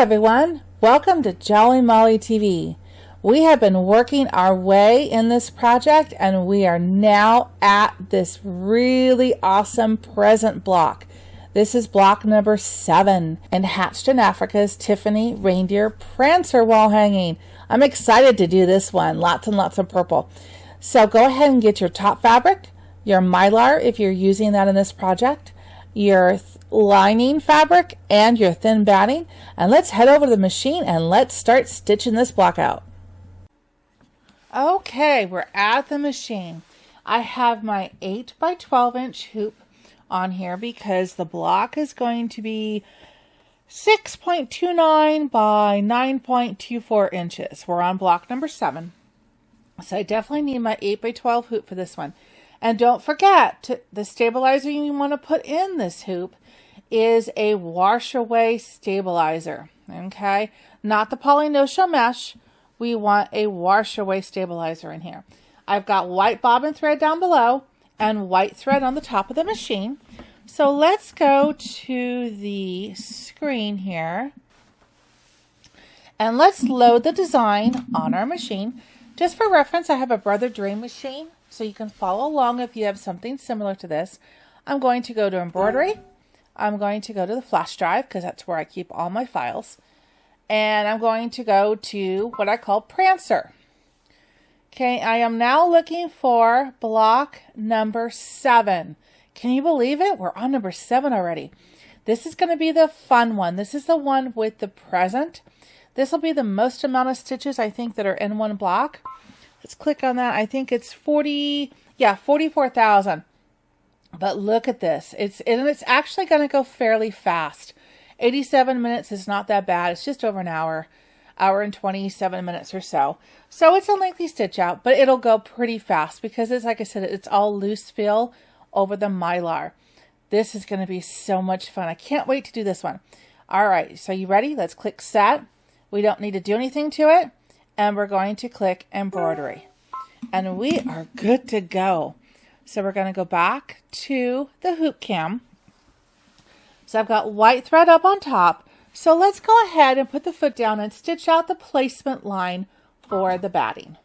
everyone, welcome to Jolly Molly TV. We have been working our way in this project and we are now at this really awesome present block. This is block number 7 and Hatched in Africa's Tiffany Reindeer Prancer wall hanging. I'm excited to do this one, lots and lots of purple. So go ahead and get your top fabric, your mylar if you're using that in this project, your lining fabric and your thin batting, and let's head over to the machine and let's start stitching this block out. Okay, we're at the machine. I have my 8 by 12 inch hoop on here because the block is going to be 6.29 by 9.24 inches. We're on block number 7. So I definitely need my 8 by 12 hoop for this one. And don't forget, the stabilizer you want to put in this hoop is a wash away stabilizer, okay? Not the poly no-show mesh. We want a wash away stabilizer in here. I've got white bobbin thread down below and white thread on the top of the machine. So let's go to the screen here and let's load the design on our machine. Just for reference, I have a Brother Dream machine, so you can follow along if you have something similar to this. I'm going to go to Embroidery. I'm going to go to the flash drive because that's where I keep all my files. And I'm going to go to what I call Prancer. Okay, I am now looking for block number 7. Can you believe it? We're on number 7 already. This is going to be the fun one. This is the one with the present. This will be the most amount of stitches I think that are in one block. Let's click on that. I think it's 44,000. But look at this. It's actually going to go fairly fast. 87 minutes is not that bad. It's just over an hour and 27 minutes or so. So it's a lengthy stitch out, but it'll go pretty fast because it's, like I said, it's all loose fill over the mylar. This is going to be so much fun. I can't wait to do this one. All right, so you ready? Let's click set. We don't need to do anything to it. And we're going to click Embroidery. And we are good to go. So we're going to go back to the hoop cam. So I've got white thread up on top. So let's go ahead and put the foot down and stitch out the placement line for the batting.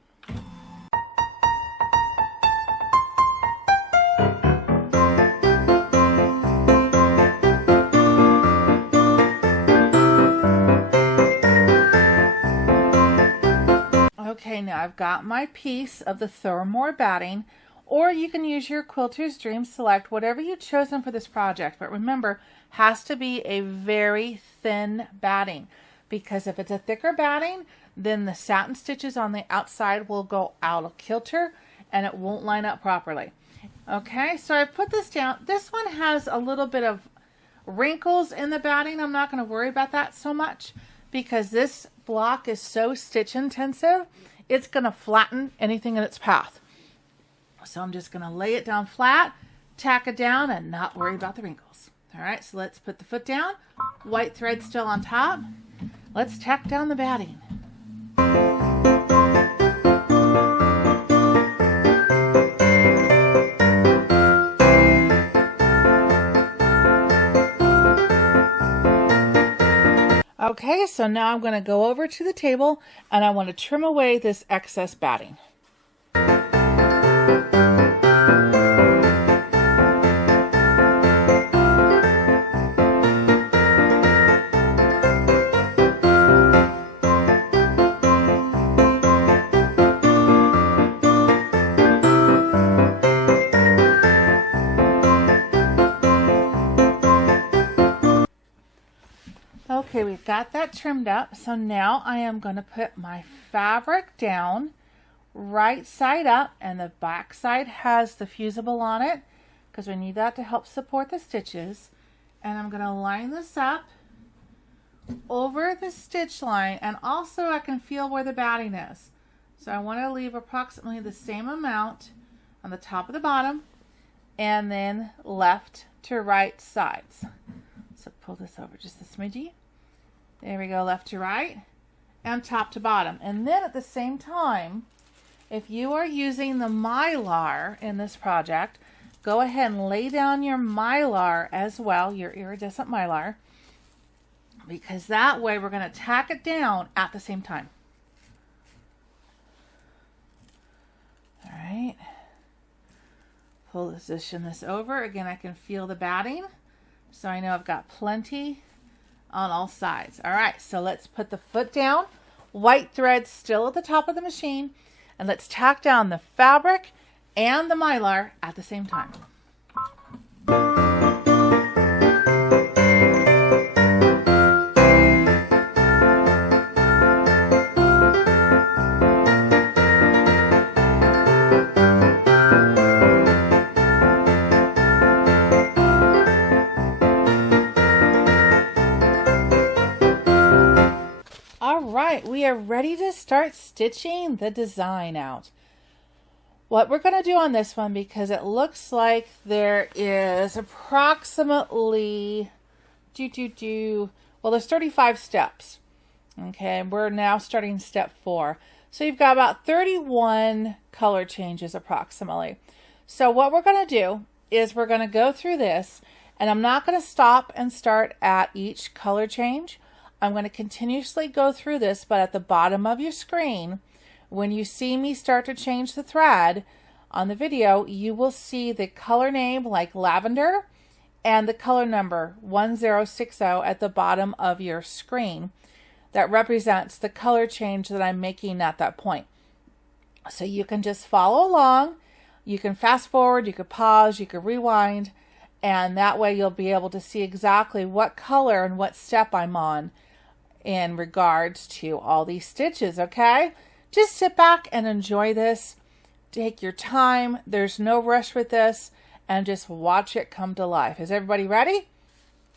Okay, now I've got my piece of the thru batting, or you can use your Quilter's Dream Select, whatever you've chosen for this project. But remember, has to be a very thin batting, because if it's a thicker batting, then the satin stitches on the outside will go out of kilter and it won't line up properly. Okay, so I've put this down. This one has a little bit of wrinkles in the batting. I'm not going to worry about that so much because this block is so stitch intensive, it's going to flatten anything in its path. So I'm just going to lay it down flat, tack it down, and not worry about the wrinkles. All right, so let's put the foot down. White thread still on top. Let's tack down the batting. Okay, so now I'm going to go over to the table and I want to trim away this excess batting. Okay, we've got that trimmed up. So now I am going to put my fabric down right side up, and the back side has the fusible on it because we need that to help support the stitches. And I'm going to line this up over the stitch line, and also I can feel where the batting is. So I want to leave approximately the same amount on the top of the bottom and then left to right sides. So pull this over just a smidgy. There we go, left to right and top to bottom. And then at the same time, if you are using the mylar in this project, go ahead and lay down your mylar as well, your iridescent mylar. because that way we're going to tack it down at the same time. All right. Position this over. Again, I can feel the batting, so I know I've got plenty on all sides. All right, so let's put the foot down. White thread still at the top of the machine, and let's tack down the fabric and the mylar at the same time. We are ready to start stitching the design out. What we're going to do on this one, because it looks like there is approximately well, there's 35 steps. Okay, we're now starting step 4. So you've got about 31 color changes approximately. So what we're going to do is we're going to go through this, and I'm not going to stop and start at each color change. I'm going to continuously go through this, but at the bottom of your screen, when you see me start to change the thread on the video, you will see the color name like lavender and the color number 1060 at the bottom of your screen. That represents the color change that I'm making at that point. So you can just follow along. You can fast forward, you could pause, you could rewind, and that way you'll be able to see exactly what color and what step I'm on in regards to all these stitches, okay? Just sit back and enjoy this. Take your time. There's no rush with this, and just watch it come to life. Is everybody ready?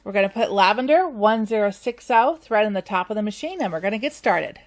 We're going to put lavender 1060 thread in the top of the machine, and we're going to get started.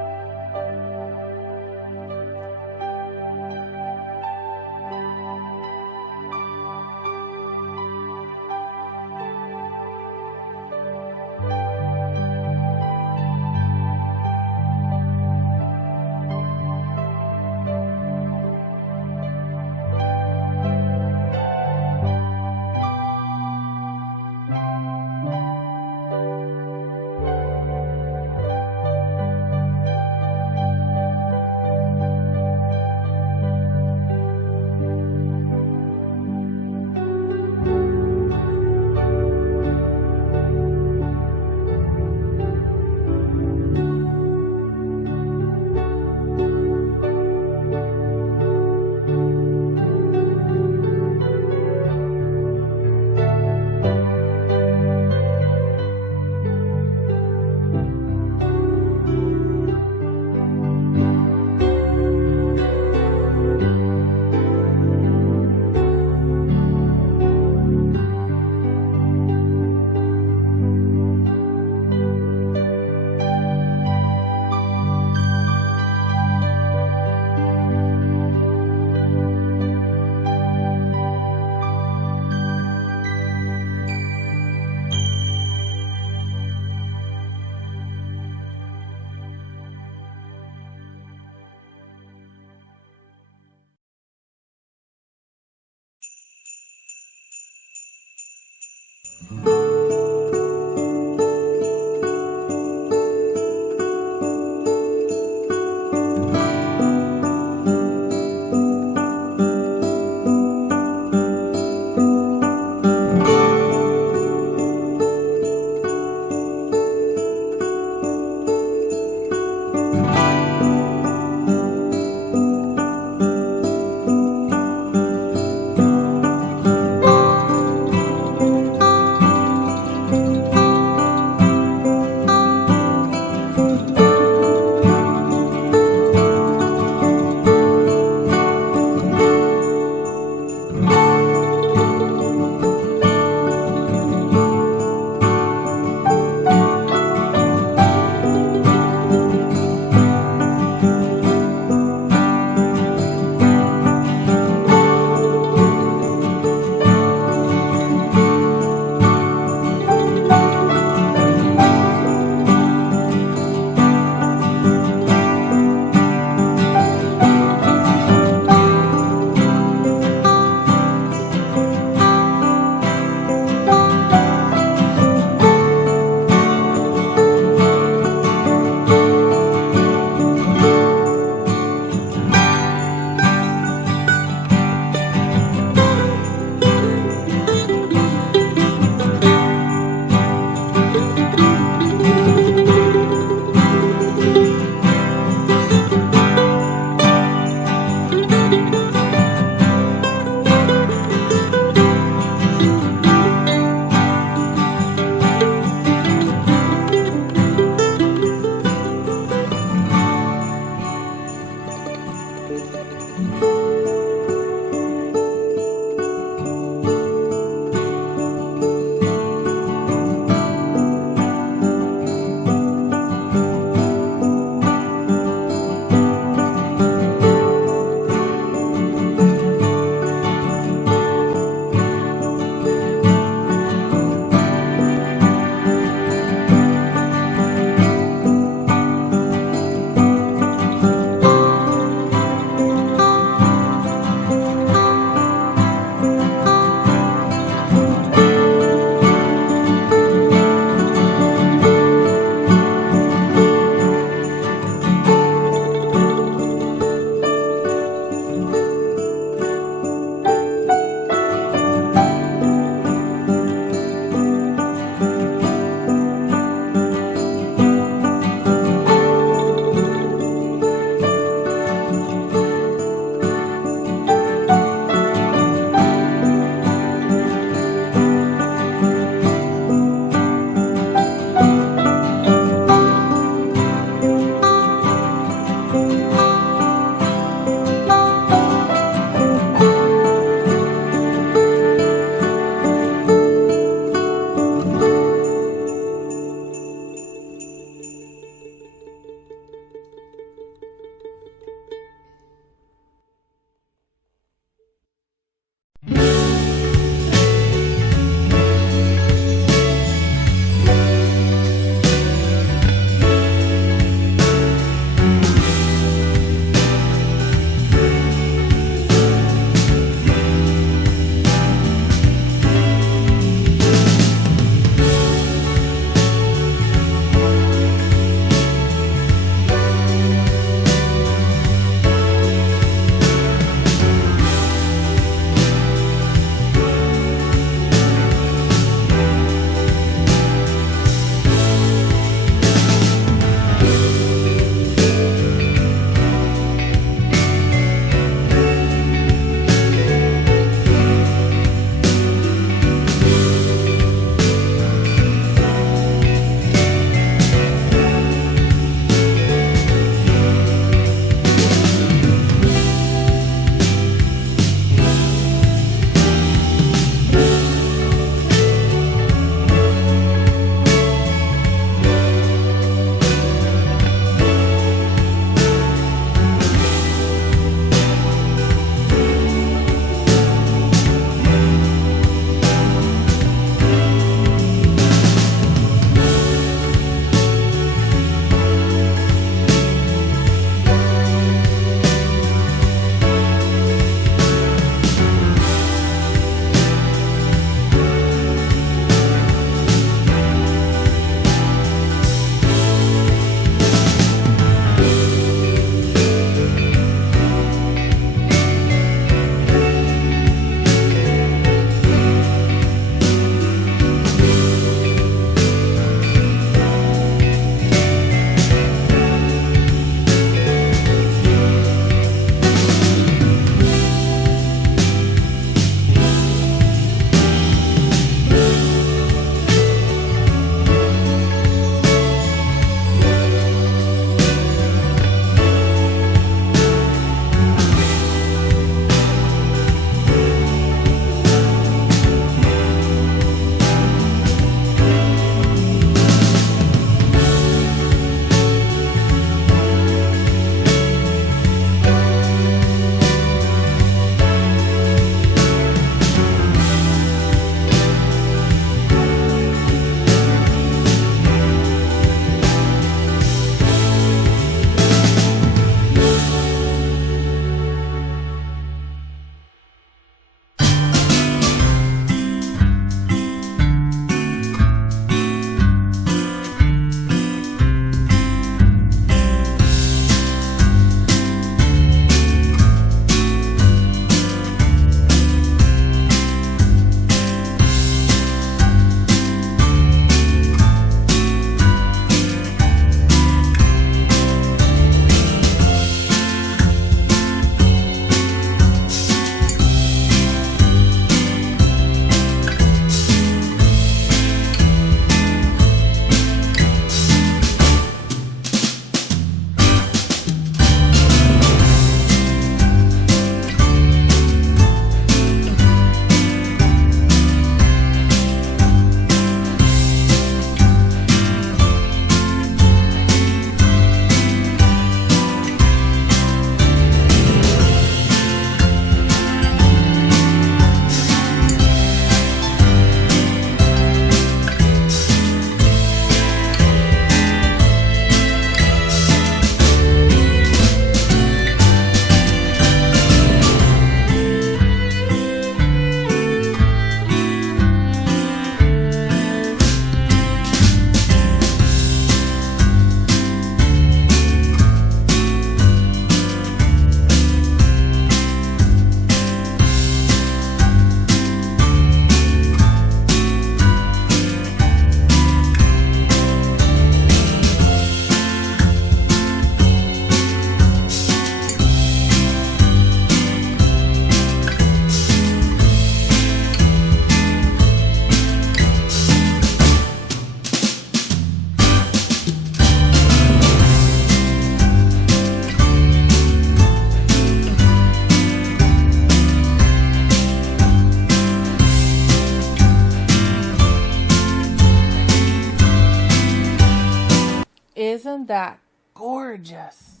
Isn't that gorgeous?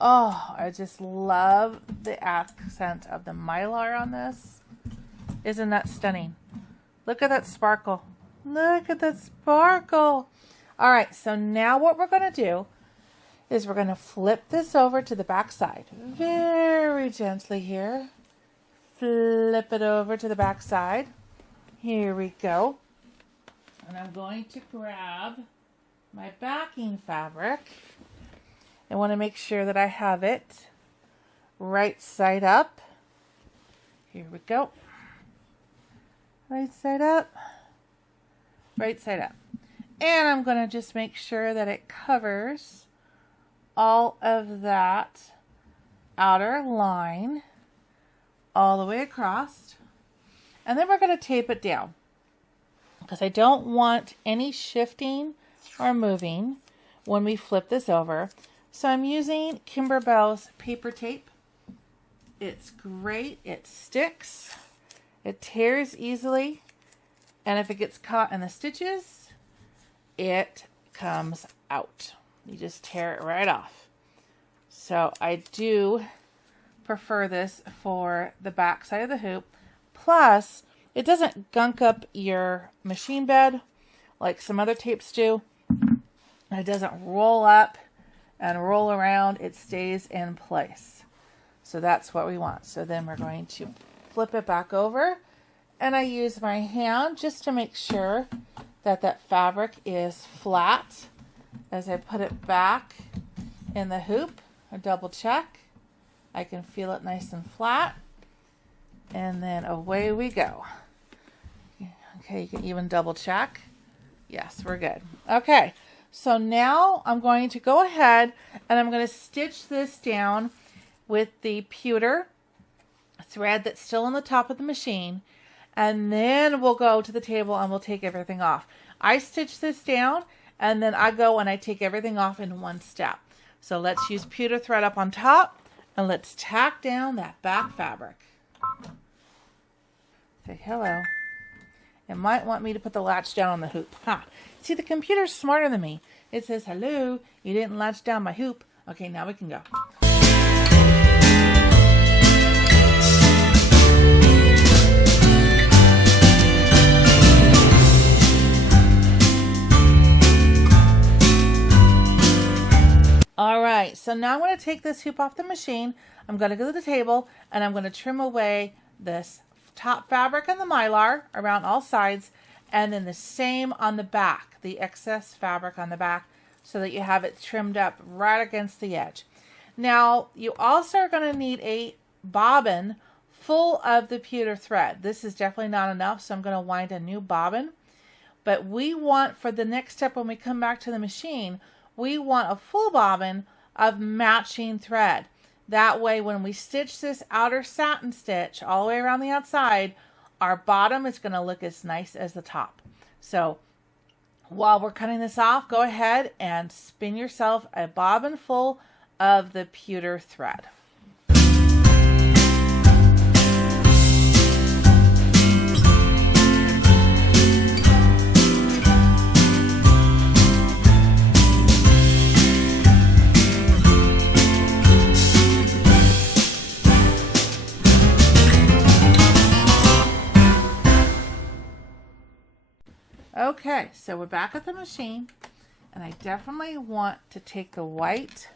Oh, I just love the accent of the mylar on this. Isn't that stunning? Look at that sparkle. Look at that sparkle. All right, so now what we're going to do is we're going to flip this over to the back side. Very gently here. Flip it over to the back side. Here we go. And I'm going to grab my backing fabric. I want to make sure that I have it right side up. Here we go. Right side up. Right side up. And I'm going to just make sure that it covers all of that outer line all the way across. And then we're going to tape it down because I don't want any shifting or moving when we flip this over. So I'm using Kimberbell's paper tape. It's great. It sticks. It tears easily. And if it gets caught in the stitches, it comes out. You just tear it right off. So I do prefer this for the back side of the hoop. Plus, it doesn't gunk up your machine bed like some other tapes do. It doesn't roll up and roll around. It stays in place. So that's what we want. So then we're going to flip it back over. And I use my hand just to make sure that that fabric is flat as I put it back in the hoop. I double check. I can feel it nice and flat. And then away we go. Okay, you can even double check. Yes, we're good. Okay, so now I'm going to go ahead and I'm going to stitch this down with the pewter thread that's still on the top of the machine. And then we'll go to the table and we'll take everything off. I stitch this down and then I go and I take everything off in one step. So let's use pewter thread up on top and let's tack down that back fabric. Say hello. It might want me to put the latch down on the hoop. Ha! See, the computer's smarter than me. It says, hello, you didn't latch down my hoop. Okay, now we can go. All right, so now I'm going to take this hoop off the machine. I'm going to go to the table and I'm going to trim away this top fabric and the mylar around all sides, and then the same on the back, the excess fabric on the back, so that you have it trimmed up right against the edge. Now, you also are going to need a bobbin full of the pewter thread. This is definitely not enough, so I'm going to wind a new bobbin. But we want, for the next step when we come back to the machine, we want a full bobbin of matching thread. That way, when we stitch this outer satin stitch all the way around the outside, our bottom is going to look as nice as the top. So while we're cutting this off, go ahead and spin yourself a bobbin full of the pewter thread. Okay, so we're back at the machine, and I definitely want to take the white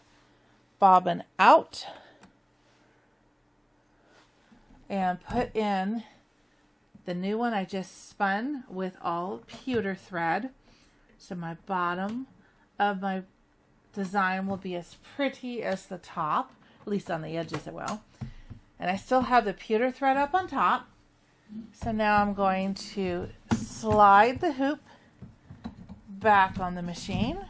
bobbin out and put in the new one I just spun with all pewter thread. So my bottom of my design will be as pretty as the top, at least on the edges it will. And I still have the pewter thread up on top. So now I'm going to slide the hoop back on the machine.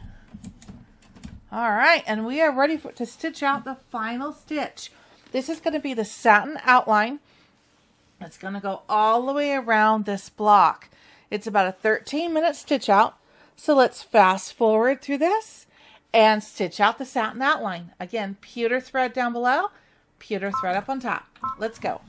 All right, and we are ready to stitch out the final stitch. This is going to be the satin outline. It's going to go all the way around this block. It's about a 13-minute stitch out. So let's fast forward through this and stitch out the satin outline. Again, pewter thread down below, pewter thread up on top. Let's go.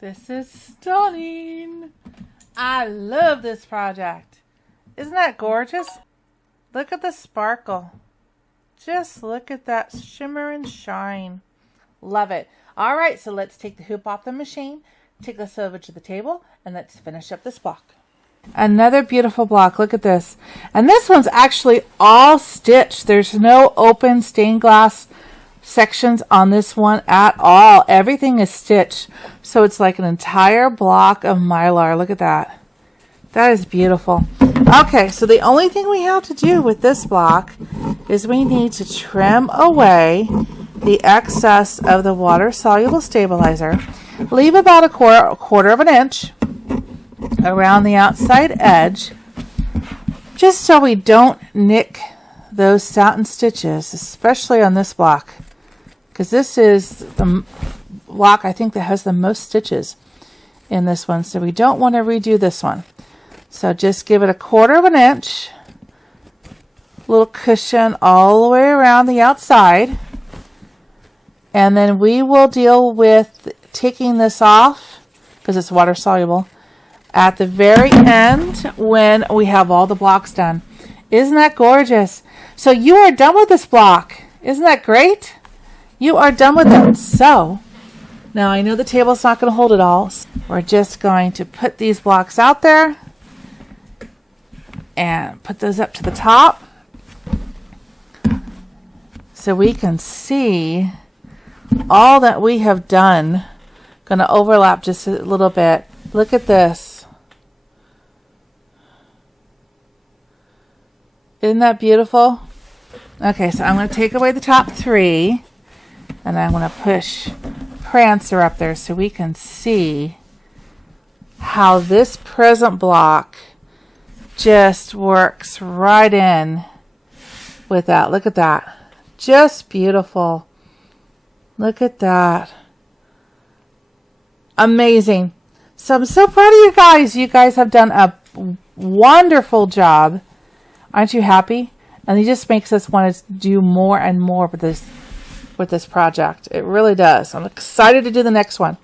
This is stunning. I love this project. Isn't that gorgeous? Look at the sparkle. Just look at that shimmer and shine. Love it. All right, so let's take the hoop off the machine, take this over to the table, and let's finish up this block. Another beautiful block. Look at this. And this one's actually all stitched. There's no open stained glass sections on this one at all. Everything is stitched. So it's like an entire block of mylar. Look at that. That is beautiful. Okay, so the only thing we have to do with this block is we need to trim away the excess of the water-soluble stabilizer. Leave about a quarter of an inch around the outside edge, just so we don't nick those satin stitches, especially on this block, because this is the block I think that has the most stitches in this one, so we don't want to redo this one. So just give it a quarter of an inch, little cushion all the way around the outside, and then we will deal with taking this off, because it's water soluble, at the very end when we have all the blocks done. Isn't that gorgeous? So you are done with this block. Isn't that great? You are done with it. So now I know the table's not going to hold it all. We're just going to put these blocks out there and put those up to the top so we can see all that we have done. Going to overlap just a little bit. Look at this. Isn't that beautiful? Okay, so I'm going to take away the top three, and I'm going to push Prancer up there so we can see how this present block just works right in with that. Look at that. Just beautiful. Look at that. Amazing. So I'm so proud of you guys. You guys have done a wonderful job. Aren't you happy? And it just makes us want to do more and more with this project. It really does. I'm excited to do the next one.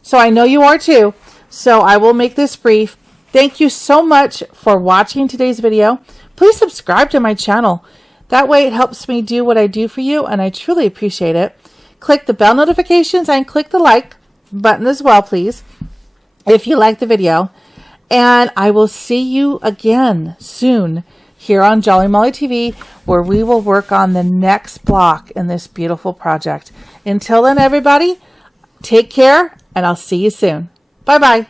So I know you are too. So I will make this brief. Thank you so much for watching today's video. Please subscribe to my channel. That way it helps me do what I do for you, and I truly appreciate it. Click the bell notifications and click the like button as well, please, if you like the video. And I will see you again soon here on Jolly Molly TV, where we will work on the next block in this beautiful project. Until then, everybody, take care, and I'll see you soon. Bye-bye.